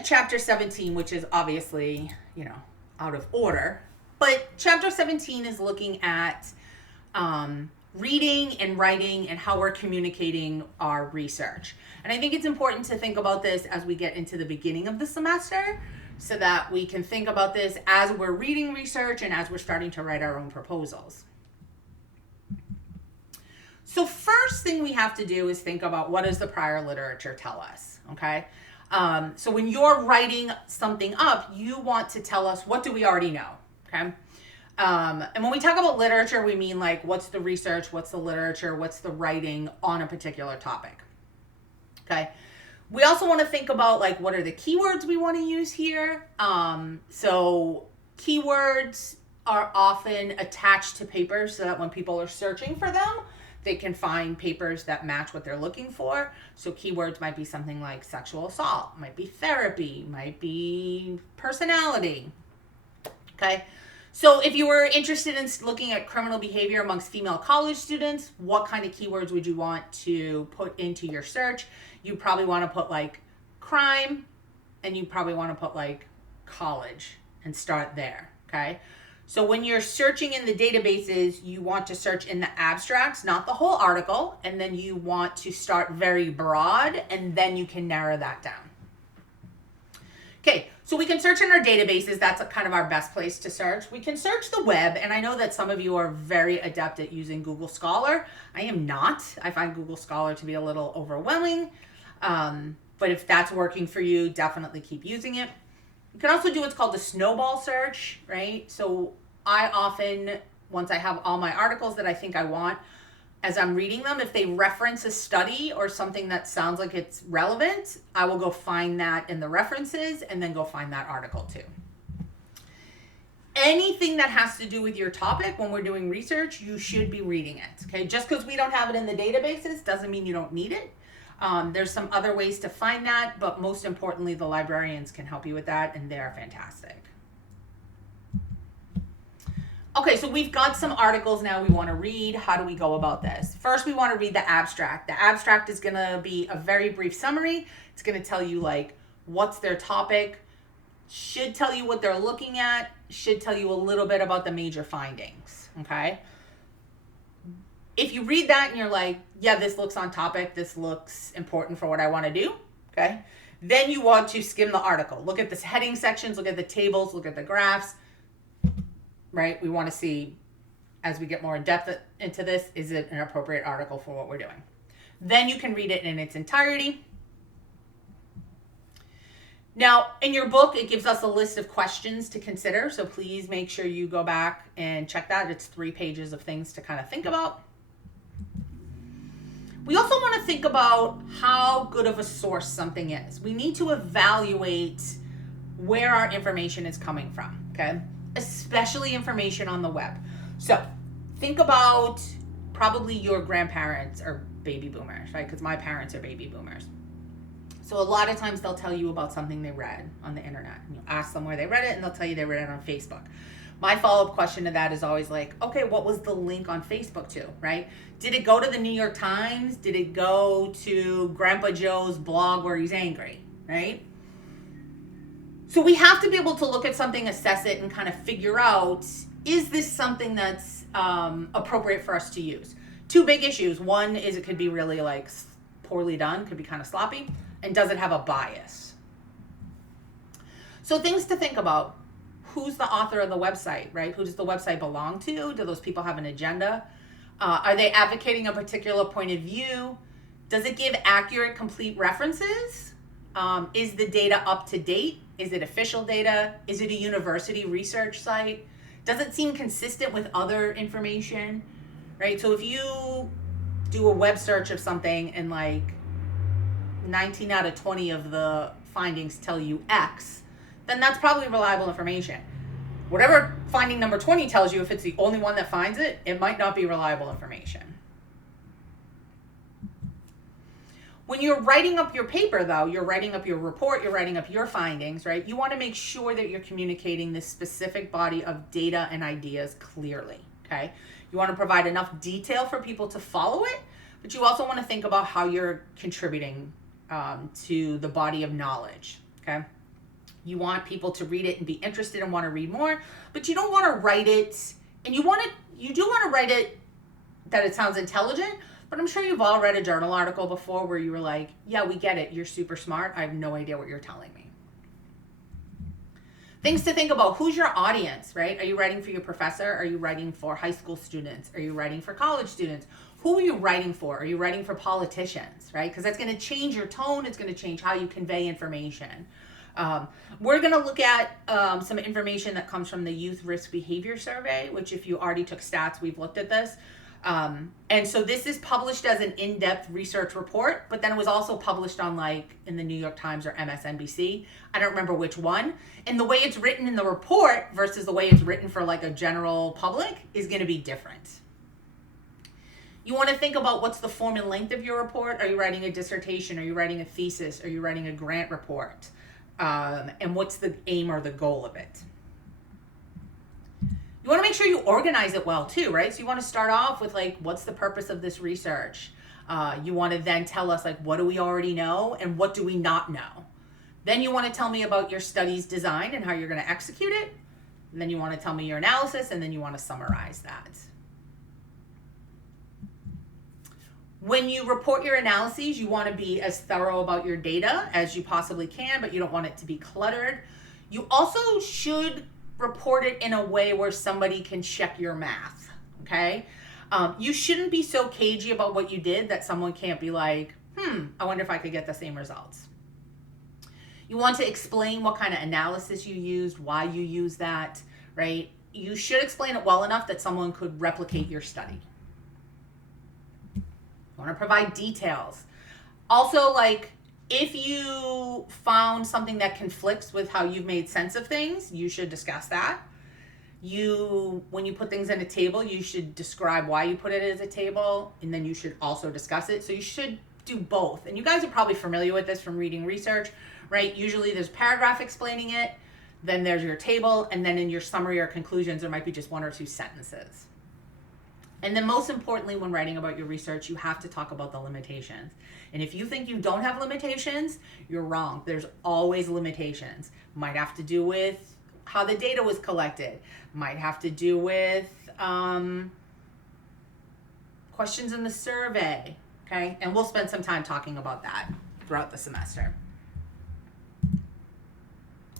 at chapter 17, which is obviously, out of order, but chapter 17 is looking at reading and writing and how we're communicating our research. And I think it's important to think about this as we get into the beginning of the semester so that we can think about this as we're reading research and as we're starting to write our own proposals. So first thing we have to do is think about what does the prior literature tell us, okay? So when you're writing something up, you want to tell us what do we already know, okay? And when we talk about literature, we mean like what's the research, what's the literature, what's the writing on a particular topic, okay? We also want to think about like what are the keywords we want to use here. So keywords are often attached to papers so that when people are searching for them, they can find papers that match what they're looking for. So keywords might be something like sexual assault, might be therapy, might be personality, okay? So if you were interested in looking at criminal behavior amongst female college students, what kind of keywords would you want to put into your search? You probably want to put like crime, and you probably want to put like college and start there, okay? So when you're searching in the databases, you want to search in the abstracts, not the whole article, and then you want to start very broad, and then you can narrow that down. Okay, so we can search in our databases. That's kind of our best place to search. We can search the web, and I know that some of you are very adept at using Google Scholar. I am not. I find Google Scholar to be a little overwhelming, but if that's working for you, definitely keep using it. You can also do what's called the snowball search, right? So I often, once I have all my articles that I think I want, as I'm reading them, if they reference a study or something that sounds like it's relevant, I will go find that in the references and then go find that article too. Anything that has to do with your topic when we're doing research, you should be reading it, okay? Just because we don't have it in the databases doesn't mean you don't need it. There's some other ways to find that, but most importantly, the librarians can help you with that, and they're fantastic. Okay, so we've got some articles now we want to read. How do we go about this? First, we want to read the abstract. The abstract is going to be a very brief summary. It's going to tell you like what's their topic, should tell you what they're looking at, should tell you a little bit about the major findings, okay? If you read that and you're like, yeah, this looks on topic, this looks important for what I want to do, okay? Then you want to skim the article. Look at the heading sections, look at the tables, look at the graphs, right? We want to see, as we get more in depth into this, is it an appropriate article for what we're doing? Then you can read it in its entirety. Now, in your book, it gives us a list of questions to consider, so please make sure you go back and check that. It's 3 pages of things to kind of think about. We also want to think about how good of a source something is. We need to evaluate where our information is coming from, okay? Especially information on the web. So think about probably your grandparents are baby boomers, right? Because my parents are baby boomers. So a lot of times they'll tell you about something they read on the internet. And you ask them where they read it, and they'll tell you they read it on Facebook. My follow-up question to that is always like, okay, what was the link on Facebook to, right? Did it go to the New York Times? Did it go to Grandpa Joe's blog where he's angry, right? So we have to be able to look at something, assess it, and kind of figure out, is this something that's appropriate for us to use? 2 big issues. One is it could be really like poorly done, could be kind of sloppy, and does it have a bias? So things to think about. Who's the author of the website, right? Who does the website belong to? Do those people have an agenda? Are they advocating a particular point of view? Does it give accurate, complete references? Is the data up to date? Is it official data? Is it a university research site? Does it seem consistent with other information, right? So if you do a web search of something and like 19 out of 20 of the findings tell you X, then that's probably reliable information. Whatever finding number 20 tells you, if it's the only one that finds it, it might not be reliable information. When you're writing up your paper, though, you're writing up your report, you're writing up your findings, right? You want to make sure that you're communicating this specific body of data and ideas clearly, okay? You want to provide enough detail for people to follow it, but you also want to think about how you're contributing to the body of knowledge, okay? You want people to read it and be interested and want to read more, but you don't want to write it, and you do want to write it that it sounds intelligent, but I'm sure you've all read a journal article before where you were like, yeah, we get it. You're super smart. I have no idea what you're telling me. Things to think about. Who's your audience, right? Are you writing for your professor? Are you writing for high school students? Are you writing for college students? Who are you writing for? Are you writing for politicians, right? Because that's going to change your tone. It's going to change how you convey information. We're going to look at some information that comes from the Youth Risk Behavior Survey, which if you already took stats, we've looked at this. And so this is published as an in-depth research report, but then it was also published on like in the New York Times or MSNBC. I don't remember which one. And the way it's written in the report versus the way it's written for like a general public is going to be different. You want to think about what's the form and length of your report. Are you writing a dissertation? Are you writing a thesis? Are you writing a grant report? And what's the aim or the goal of it? You want to make sure you organize it well too, right? So you want to start off with like, what's the purpose of this research? You want to then tell us like, what do we already know and what do we not know? Then you want to tell me about your study's design and how you're going to execute it. And then you want to tell me your analysis, and then you want to summarize that. When you report your analyses, you want to be as thorough about your data as you possibly can, but you don't want it to be cluttered. You also should report it in a way where somebody can check your math, okay? You shouldn't be so cagey about what you did that someone can't be like, I wonder if I could get the same results. You want to explain what kind of analysis you used, why you used that, right? You should explain it well enough that someone could replicate your study. You want to provide details. Also, like, if you found something that conflicts with how you've made sense of things, you should discuss that. When you put things in a table, you should describe why you put it as a table, and then you should also discuss it. So you should do both. And you guys are probably familiar with this from reading research, right? Usually there's a paragraph explaining it, then there's your table, and then in your summary or conclusions, there might be just one or two sentences. And then most importantly, when writing about your research, you have to talk about the limitations. And if you think you don't have limitations, you're wrong. There's always limitations. Might have to do with how the data was collected. Might have to do with questions in the survey, okay? And we'll spend some time talking about that throughout the semester.